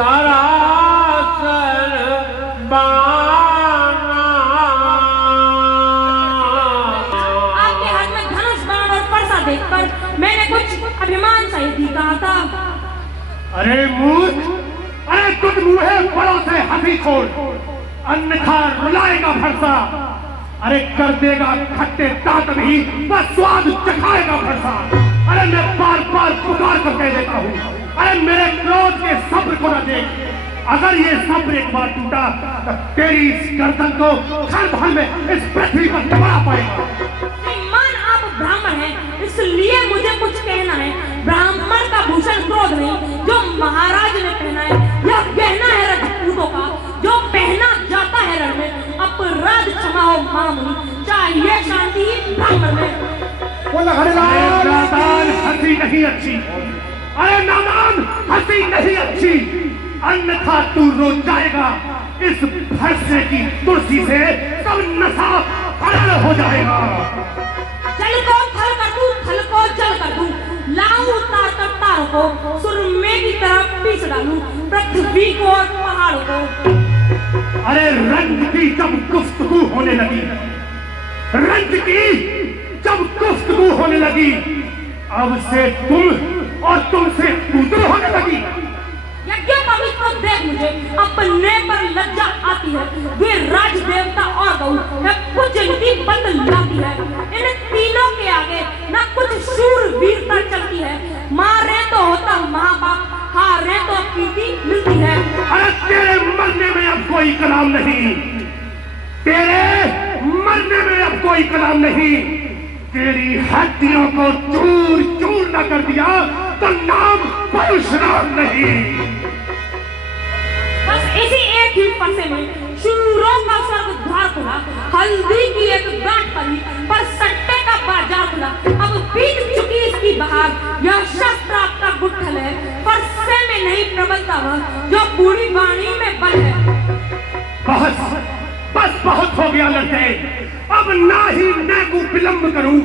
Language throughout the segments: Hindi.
सरासर बाना। आपके हाथ में धनुष बाण और परसा देखकर मैंने कुछ अभिमान सहित ही कहा था। अरे मूर्ख, अरे तुझ मुँहे बड़ों से हंसी छोड़, अन्यथा रुलाएगा फरसा। अरे कर देगा खट्टे दांत भी, बस स्वाद चखाएगा फरसा। अरे मैं बार बार पुकार कर कह देता हूँ, अरे मेरे क्रोध के सब्र को न देख। अगर ये सब्र एक बार टूटा तो तेरी इस गर्दन को क्षण भर में इस पृथ्वी पर दबा पाएगा। मान आप ब्राह्मण हैं, इसलिए मुझे कुछ कहना है। ब्राह्मण का भूषण क्रोध नहीं, जो महाराज ने पहना है यह गहना है राजपूतों का, जो पहना जाता है रण में। अपराध क्षमा हो महामुनि, चाहिए शांति ब्राह्मण में। नादान हंसी नहीं अच्छी, अरे नादान हंसी नहीं अच्छी, अन्यथा तू रो जाएगा। इस फरसे की तुलसी से सब नशा फरार हो जाएगा। जल को थल कर दूं, थल को जल कर दूं, लाऊं तार कर तारों को, सुरमे की तरफ पीस डालूं पृथ्वी को और पहाड़ों को। अरे रंग की जब गुफ्तगू होने लगी, रंग की जब गुफ्तगू होने लगी, अब से तुम और तुमसे तू होने लगी। यज्ञोपवीत को देख मुझे अपने पर लज्जा आती है। वे राज देवता और गौ कुछ इनकी बतलाती है। इन तीनों के आगे ना कुछ शूर वीरता चलती है। मारे तो होता महापाप, हारे तो कीर्ति मिलती है। अरे तेरे मरने में अब कोई कलाम नहीं, तेरे मरने में अब कोई कलाम नहीं। तेरी हड्डियों को चूर चूर न कर दिया तो नाम परशुराम नहीं। बस इसी एक ही फरसे में शूरों का स्वर्ग द्वार खुला, हल्दी की एक गांठ पड़ी पर सट्टे का बाजार खुला। अब बीत चुकी इसकी बहार, यह शस्त्र आपका गुठल है, फरसे में नहीं प्रबलता वह जो बूढ़ी वाणी में बल है। बस बस बहुत हो गया लड़के, अब ना ही मैं को विलंब करूं,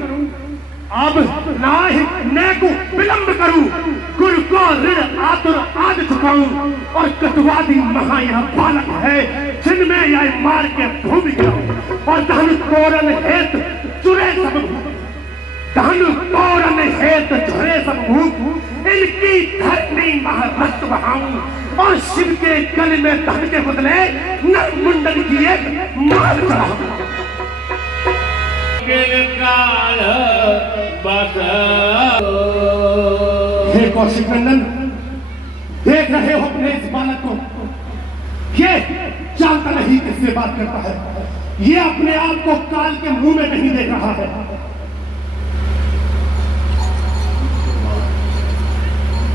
अब ना ही मैं को विलंब करूं। गुरु को ऋण आतुर आदि चुकाऊं और कटवादी महा यह बालक है जिनमें यह मार के भूमि गिराऊं। और धन तोरण हेत चुरे सब, धन तोरण हेत झुरे सब भूख, इनकी धरती महारक्त बहाऊं और शिव के गले में धन के बदले नरमुंडन की एक मार चढ़ाऊं। काल बस हे कौशिक नंदन, देख रहे हो अपने इस बालक को, ये जानता नहीं किससे बात करता है। ये अपने आप को काल के मुंह में नहीं देख रहा है।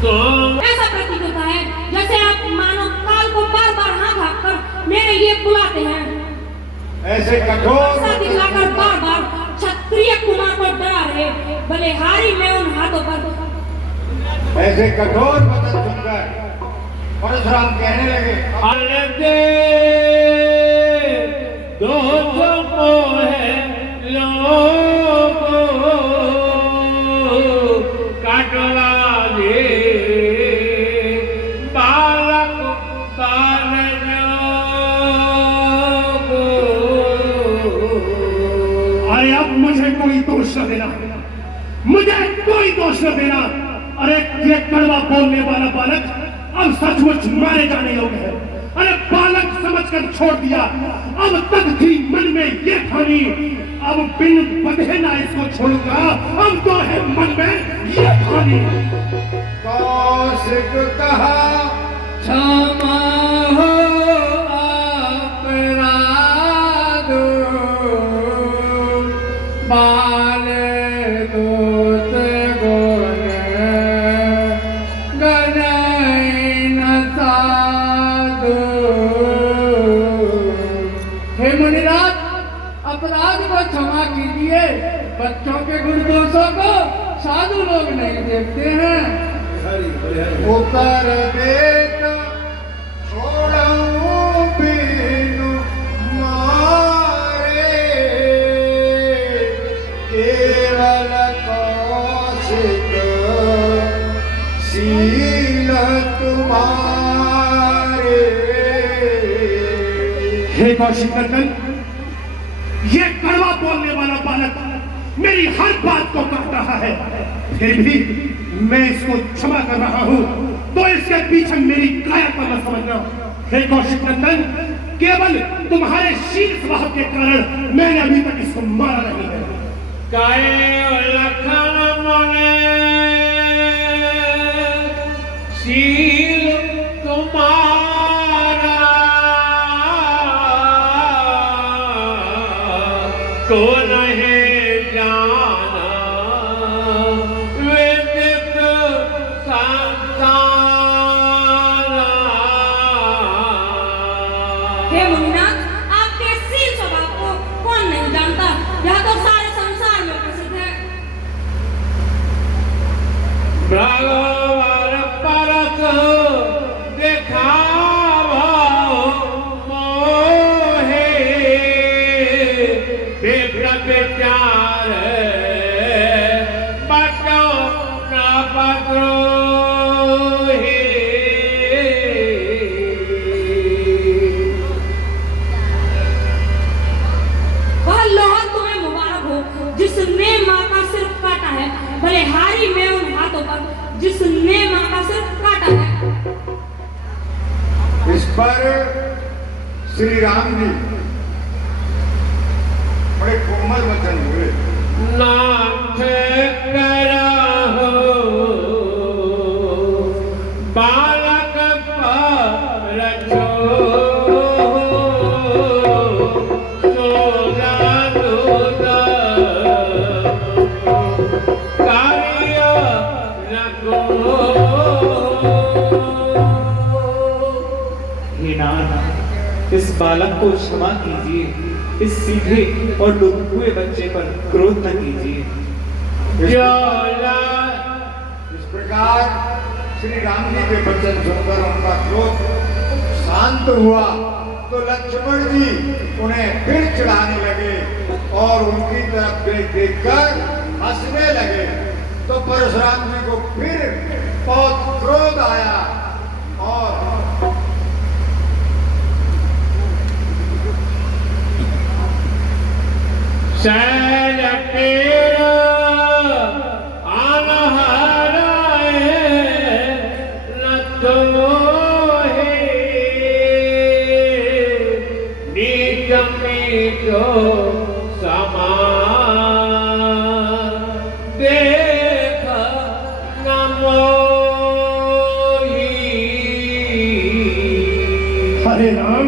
तो ऐसा प्रतीत होता है जैसे आप मानो काल को बार बार हाँ भाग कर मेरे लिए बुलाते हैं। ऐसे कठोर ऐसा दिखलाकर बार बार क्षत्रिय कुमार को डरा रहे, बलिहारी में उन हाथों पर। ऐसे कठोर वचन सुनकर परशुराम कहने लगे, अलगे दोषों को है लोगों काटवा दे बालक अरे अब मुझे कोई दोष न देना, मुझे कोई दोष न देना। अरे ये कड़वा बोलने वाला बालक अब सचमुच मारे जाने योग्य है। अरे बालक समझकर छोड़ दिया, अब तक थी मन में ये ठानी, अब बिन बंधे ना इसको छोड़ूंगा। अब तो है मन में ये ठानी। कौशिक कहा क्षमा हो अपराध बाल दोष गुण गनई न साधु। हे मुनिनाथ, अपराध को क्षमा कीजिए। बच्चों के गुण दोषों को साधु लोग नहीं देखते हैं। उतर देत छोड़ऊं बिनु मारे, केवल कौशिक शील तुम्हारे। हे कौशिक नंदन, ये कड़वा बोलने वाला बालक मेरी हर बात को काट रहा है, फिर भी मैं इसको क्षमा कर रहा हूं, तो इसके पीछे मेरी काया को न समझना। हे कौशिक नंदन, केवल तुम्हारे शील स्वभाव के कारण मैंने अभी तक इसको मारा नहीं है। काए लखन मने शील तुम्हारा को नहीं जाना, विदित संसारा। हे मुनिनाथ, आपके शील स्वभाव को कौन नहीं जानता, यह तो सारे संसार में प्रसिद्ध है। भगवान परत देखावा मोहे, विप्र विचार बटो न पत्रोहि। वह लोहा तुम्हें मुबारक हो जिसने माँ का सिर काटा है, भले हारी में उन हाथों पर जिसने माँ का सिर काटा है। इस पर श्री राम जी बड़े कोमल वचन हुए। नाथ करहो बालक पर रखो, सोजा दूध कार्य रखो। हे नाथ, इस बालक को क्षमा कीजिए, इस सीधे और लुभुए बच्चे पर क्रोध न कीजिए। इस प्रकार श्री राम जी के वचन सुनकर उनका क्रोध शांत हुआ, तो लक्ष्मण जी उन्हें फिर चिढ़ाने लगे और उनकी तरफ देख देख कर हंसने लगे। तो परशुराम जी को फिर बहुत क्रोध आया और शैल केर अनहराए लतो हे, नीच मीठो समा देख न मोही। हरे राम,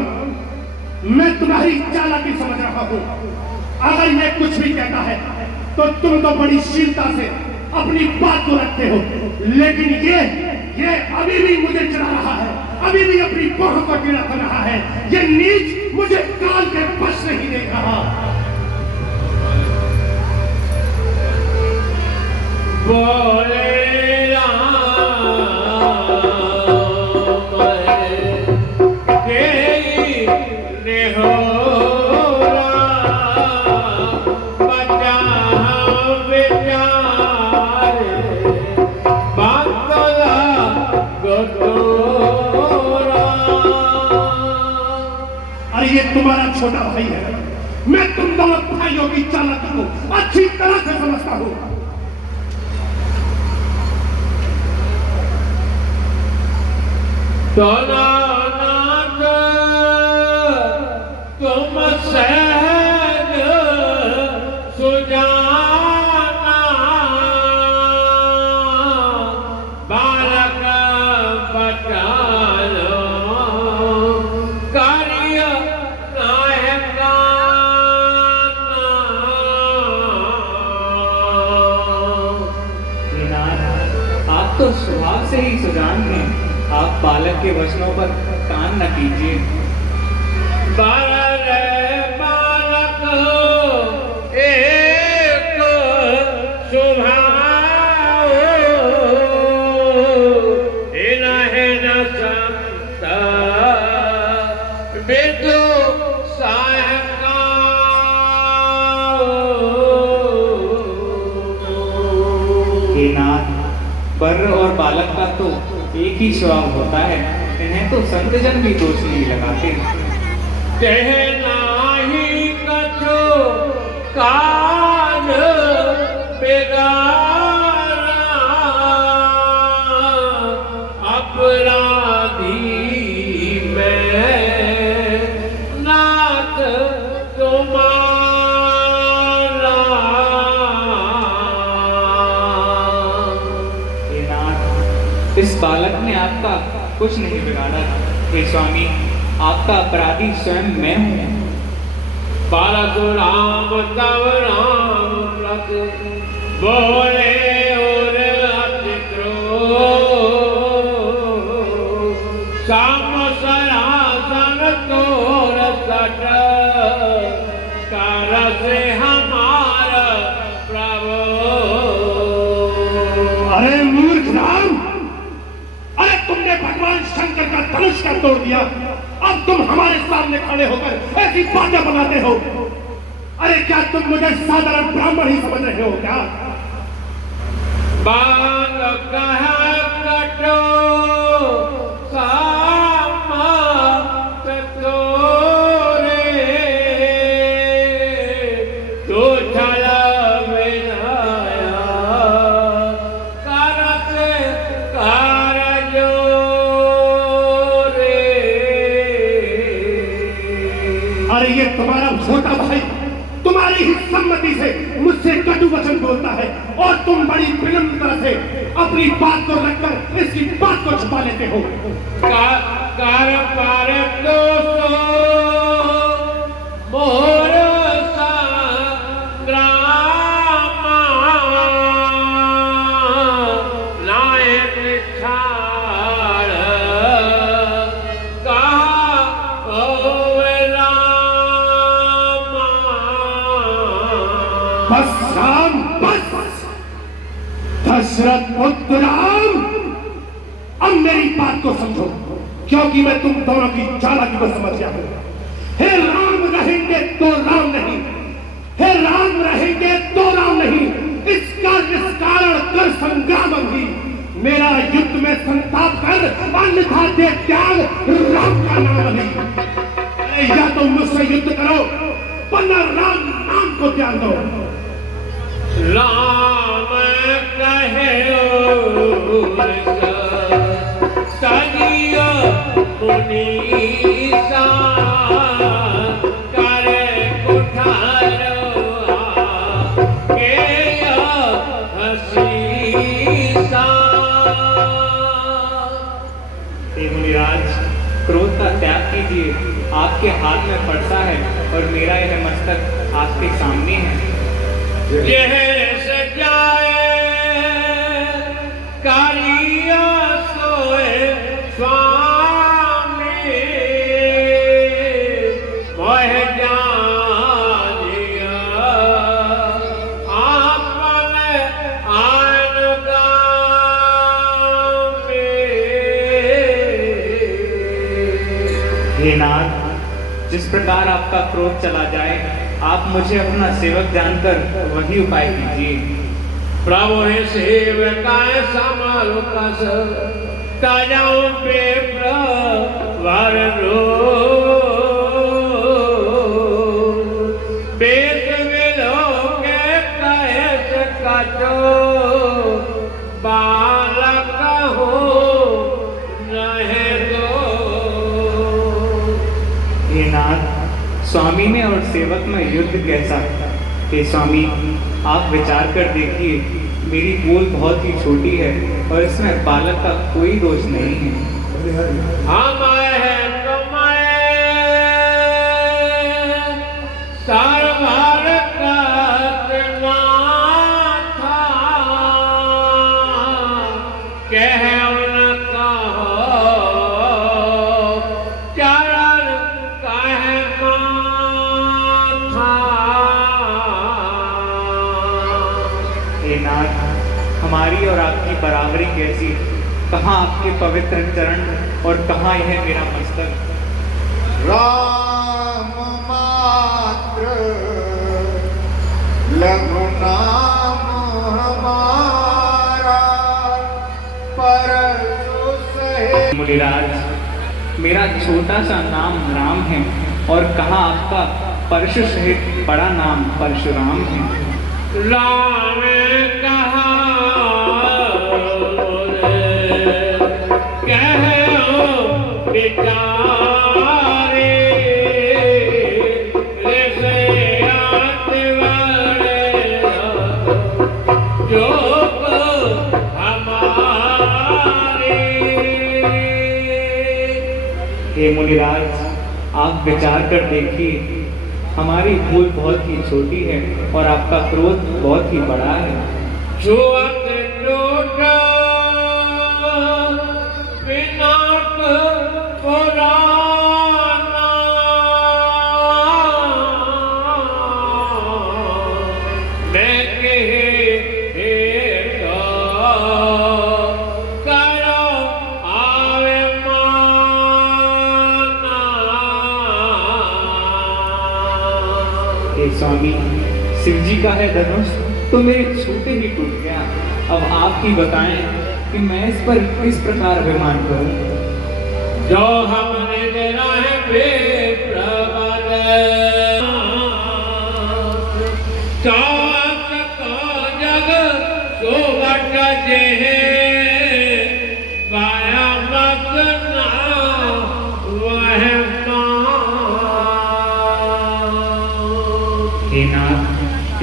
मैं तुम्हारी चालाकी समझ रहा हूं। अगर ये कुछ भी कहता है तो तुम तो बड़ी शीलता से अपनी बात को रखते हो, लेकिन ये अभी भी मुझे चिढ़ा रहा है, अभी भी अपनी बाह को टेढ़ा कर रहा है। ये नीच मुझे काल के बस नहीं देख रहा। बोले ये तुम्हारा छोटा भाई है, मैं तुम दोनों भाइयों की चालाकी को अच्छी तरह से समझता हूं। तो नानक तुम सहज सुजाना, बालक बचालो कार्य नायकाना। आप तो स्वभाव से ही सुजान हैं, आप बालक के वचनों पर कान न कीजिए। बालक एक स्वभाव हिन संत विदु हे नाथ, बर और बालक का तो एक ही स्वभाव होता है, इन्हें तो संतजन भी दोष नहीं लगाते। कहना ही कछु कान बिगाड़ा अपराधी मैं नाथ तुम्हारा। हे नाथ, इस बालक ने आपका कुछ नहीं बिगाड़ा। हे स्वामी, आपका अपराधी स्वयं मैं हूँ। परशुराम तव राम रख बोले और अति क्रोध श्याम सरासन तोर सट कर से हमारा प्रभु। अरे मूर्ख राम, अरे तुमने भगवान शंकर का धनुष का तोड़ दिया, अब तुम हमारे सामने खड़े होकर ऐसी बातें बनाते हो। अरे क्या तुम मुझे साधारण ब्राह्मण ही समझ रहे हो क्या? बाल कह कटो सामत तोरे तो छल विनाया करत कारजो रे। अरे ये तुम्हारा छोटा भाई तुम्हारी ही सम्मति से मुझसे कटु वचन बोलता है और तुम बड़ी विनम्रता से अपनी बात को रखकर इसकी बात को छुपा लेते हो। कर पर दोषो मोर संग्राम नायक छाड़ का बस राम बस, दशरथ पुत्र राम, अब मेरी बात को समझो, क्योंकि मैं तुम दोनों की चालाकी को समझ गया हूं। हे राम रहेंगे तो राम नहीं, हे राम रहेंगे तो राम नहीं, इसका निष्कारण कर संग्राम भी मेरा युद्ध में संताप कर अन्यथा दे त्याग राम का नाम नहीं। अरे या तो मुझसे युद्ध करो वरना राम नाम को त्याग दो। राम कहे सजिया मुनीसा करे कुठारो के हसीसा। हे मुनिराज, क्रोध का त्याग कीजिए। आपके हाथ में फरसा है और मेरा यह मस्तक आपके सामने है। यह सजाए कारिया सोए स्वामी मोह जानिया आपने आन गामे। हे नाथ, जिस प्रकार आपका क्रोध चला जाए, आप मुझे अपना सेवक जानकर वही उपाय कीजिए। प्रभु है सेवकाय समारो कस ताजाओं पे प्रवर रो बेत विलो के कहे सकतो बालक हो रहे दो। हे नाथ, स्वामी में और सेवक में युद्ध कैसा? हे स्वामी, आप विचार कर देखिए, मेरी बोल बहुत ही छोटी है और इसमें बालक का कोई दोष नहीं है। हम है तुम्हें सरभर करना था कह उनका चरण कह माथा। हे नाथ, हमारी और आपकी बराबरी कैसी? कहाँ आपके पवित्र चरण और कहाँ यह मेरा मस्तक? राम मात्र लघु नाम हमारा परसु सहे। मुनिराज, मेरा छोटा सा नाम राम है और कहाँ आपका परशु सहित बड़ा नाम परशुराम है। राम कहा कहो बिचारे जो हमारे। हे मुनिराज, आप विचार कर देखिए, हमारी भूल बहुत ही छोटी है और आपका क्रोध बहुत ही बड़ा है। जो टोटा विनाश पुराना मैं करो आवे माना। हे स्वामी, शिव जी का है धनुष तो मेरे छूते ही टूट गया। अब आप ही बताएं कि मैं इस पर किस प्रकार अभिमान करूं। जो हमने देना है बेप्रबल चाक का जग सोवट जे पाया मतना वह हे नाथ,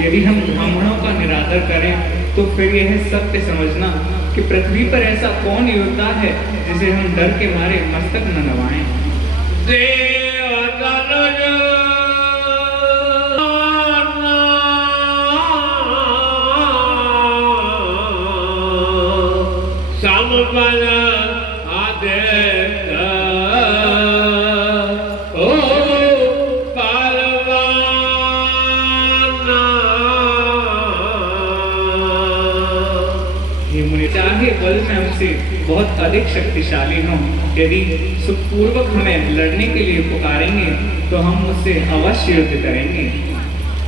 यदि हम ब्राह्मणों का निरादर करें तो फिर यह सत्य समझना कि पृथ्वी पर ऐसा कौन योद्धा है जिसे हम डर के मारे मस्तक न नवाएं। समबल आदेश ओ चाहे बल में हमसे बहुत अधिक शक्तिशाली हों, यदि सुखपूर्वक हमें लड़ने के लिए पुकारेंगे तो हम उससे अवश्य युद्ध करेंगे।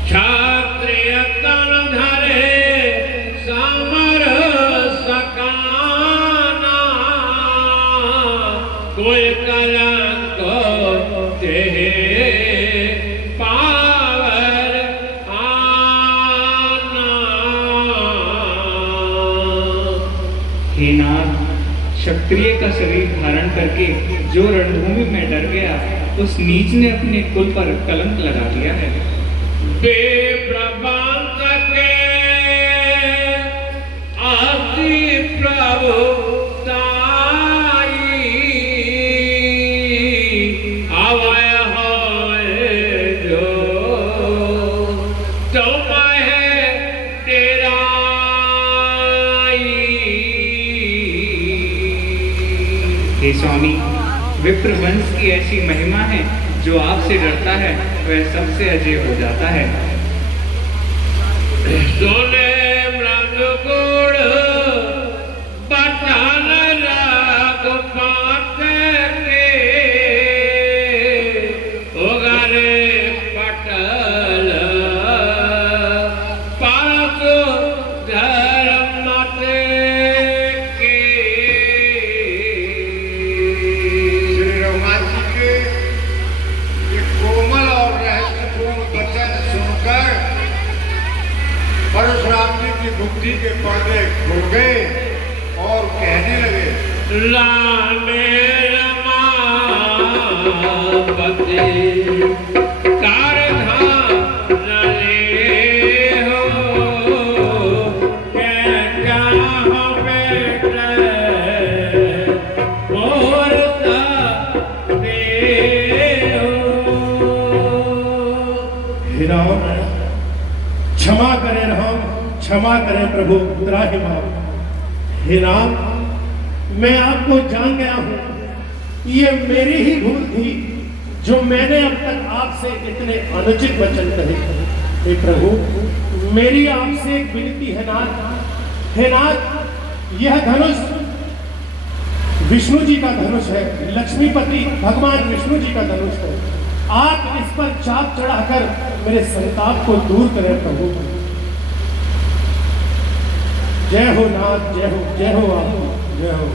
क्षत्रिय तन धरे समर सकाना कोई कलंक तेरे पावर आना। हे नाथ, क्षत्रिय का शरीर धारण करके जो रणभूमि में डर गया उस नीच ने अपने कुल पर कलंक लगा दिया है। बेप्रबंध के आदि प्रभु ताई अवय होए जो तुम्हें डेराई। हे स्वामी, विप्र वंश की ऐसी महिमा है, जो आपसे डरता है वह सबसे अजय हो जाता है। सोने मृग गुड़ बचान राग पाते के उगरे पटल परसु धर्म के। श्री रघुनाथ जी के ये कोमल और रहस्यपूर्ण वचन सुनकर परशुराम जी की बुद्धि के पर्दे खुल गए और कहने लगे, लामे रमापति कारधानले हो के क्या बेटे और दे हो। हे राम, क्षमा करें राम, क्षमा करें प्रभु, त्राहिमाम। हे राम, मैं आपको जान गया हूं, ये मेरी ही भूल थी जो मैंने अब तक आपसे इतने अनुचित वचन कहे। हे प्रभु, मेरी आपसे एक विनती है नाथ। हे नाथ, यह धनुष विष्णु जी का धनुष है, लक्ष्मीपति भगवान विष्णु जी का धनुष है। आप इस पर चाप चढ़ाकर मेरे संताप को दूर करें प्रभु। जय हो नाथ, जय हो आप, जय हो।